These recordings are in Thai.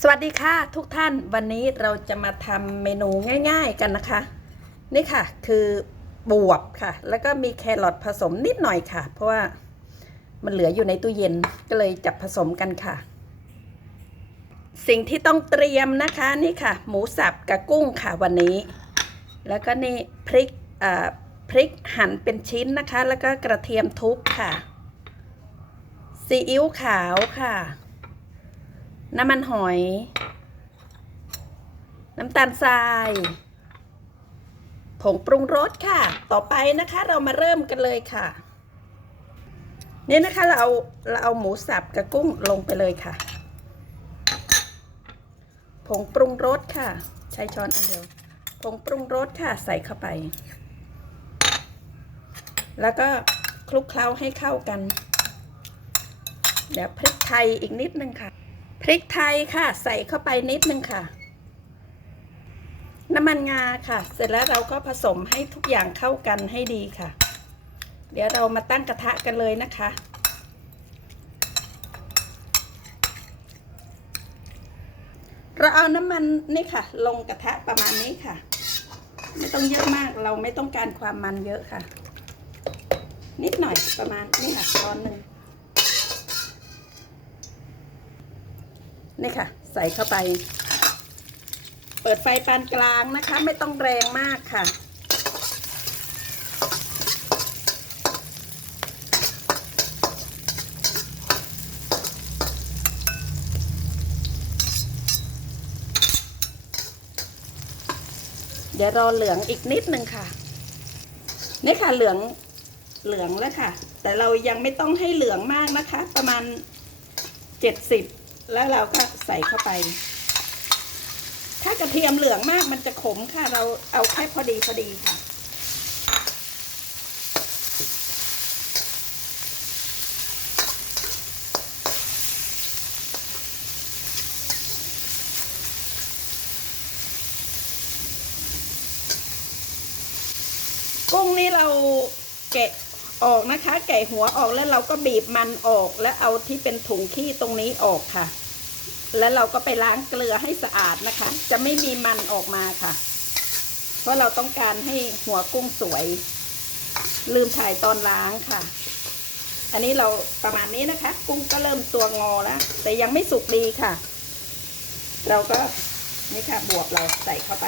สวัสดีค่ะทุกท่านวันนี้เราจะมาทำเมนูง่าย ๆกันนะคะ นี่ค่ะ คือบวบค่ะ แล้วก็มีแครอทผสมนิดหน่อยค่ะ เพราะว่ามันเหลืออยู่ในตู้เย็นก็เลยจับผสมกันค่ะ สิ่งที่ต้องเตรียมนะคะนี่ค่ะ หมูสับกับกุ้งค่ะวันนี้ แล้วก็นี่พริกอ่าพริกหั่นเป็นชิ้นนะคะ แล้วก็กระเทียมทุบค่ะซีอิ๊วขาวค่ะ น้ำมันหอย น้ำตาลทรายผงปรุงรสค่ะ ต่อไปนะคะเรามาเริ่มกันเลยค่ะนี่นะคะเราเอาเราเอาหมูสับกับกุ้งลงไปเลยค่ะ ผงปรุงรสค่ะ ใช้ช้อนอันเดียว ผงปรุงรสค่ะใส่เข้าไป แล้วก็คลุกเคล้าให้เข้ากัน เดี๋ยวพริกไทยอีกนิดนึงค่ะ พริกไทยค่ะ ใส่เข้าไปนิดนึงค่ะ น้ำมันงาค่ะ เสร็จแล้วเราก็ผสมให้ทุกอย่างเข้ากันให้ดีค่ะ เดี๋ยวเรามาตั้งกระทะกันเลยนะคะ เราเอาน้ำมันนี่ค่ะ ลงกระทะประมาณนี้ค่ะ ไม่ต้องเยอะมากเราไม่ต้องการความมันเยอะค่ะ นิดหน่อยประมาณนี่ค่ะช้อนหนึ่ง นี่ค่ะ ใส่เข้าไป เปิดไฟปานกลางนะคะ ไม่ต้องแรงมากค่ะ เดี๋ยวรอเหลืองอีกนิดนึงค่ะนี่ค่ะเหลืองเหลืองแล้วค่ะ แต่เรายังไม่ต้องให้เหลืองมากนะคะ ประมาณเจ็ดสิบ แล้วเราก็ใส่เข้าไป ถ้ากระเทียมเหลืองมากมันจะขมค่ะ เราเอาแค่พอดีพอดีค่ะ กุ้งนี่เราแกะ ออกนะคะ แกะหัวออกแล้วเราก็บีบมันออกแล้วเอาที่เป็นถุงขี้ตรงนี้ออกค่ะ แล้วเราก็ไปล้างเกลือให้สะอาดนะคะ จะไม่มีมันออกมาค่ะ เพราะเราต้องการให้หัวกุ้งสวย ลืมถ่ายตอนล้างค่ะ อันนี้เราประมาณนี้นะคะ กุ้งก็เริ่มตัวงอแล้วแต่ยังไม่สุกดีค่ะ เราก็นี่ค่ะบวบเราใส่เข้าไป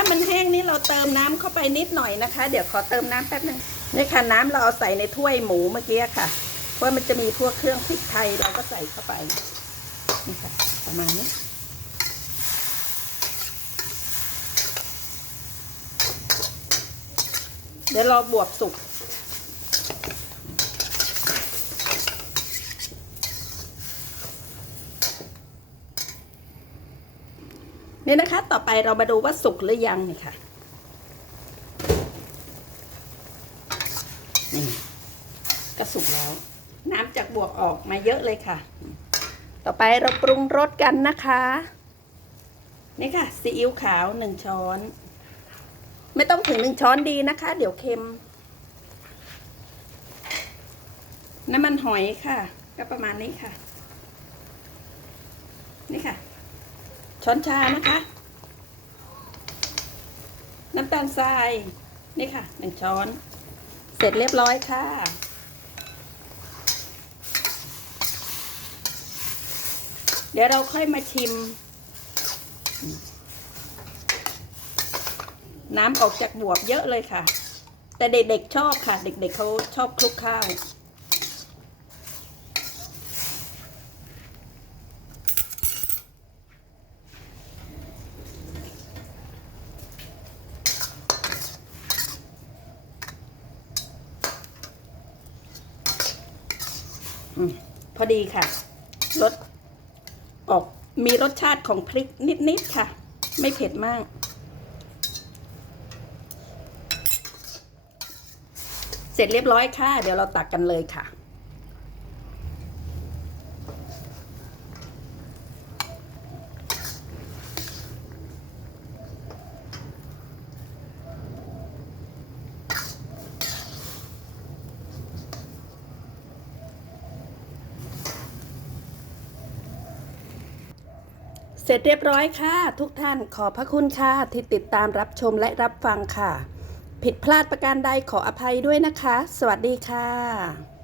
ถ้ามันแห้งนี่เราเติมน้ำเข้าไปนิดหน่อยนะคะ เดี๋ยวขอเติมน้ำแป๊บนึงนี่ค่ะน้ำเราเอาใส่ในถ้วยหมูเมื่อกี้ค่ะเพราะมันจะมีพวกเครื่องพริกไทยเราก็ใส่เข้าไปนี่ค่ะประมาณนี้เดี๋ยวรอบวบสุก นี่นะคะ ต่อไปเรามาดูว่าสุกหรือยังนี่ค่ะนี่ก็สุกแล้ว น้ำจากบวกออกมาเยอะเลยค่ะ ต่อไปเราปรุงรสกันนะคะ นี่ค่ะซีอิ๊วขาวหนึ่งช้อน ไม่ต้องถึงหนึ่งช้อนดีนะคะ เดี๋ยวเค็ม น้ำมันหอยค่ะ ก็ประมาณนี้ค่ะ นี่ค่ะ ช้อนชานะคะ น้ำตาลทรายนี่ค่ะหนึ่งช้อน เสร็จเรียบร้อยค่ะ เดี๋ยวเราค่อยมาชิม น้ำออกจากบวบเยอะเลยค่ะ แต่เด็กๆชอบค่ะ เด็กๆเเขาชอบคลุกข้าว พอดีค่ะรสออกมีรสชาติของพริกนิด ๆ ค่ะ ไม่เผ็ดมาก เสร็จเรียบร้อยค่ะ เดี๋ยวเราตักกันเลยค่ะ เสร็จเรียบร้อยค่ะ ทุกท่านขอพระคุณค่ะ ที่ติดตามรับชมและรับฟังค่ะ ผิดพลาดประการใดขออภัยด้วยนะคะ สวัสดีค่ะ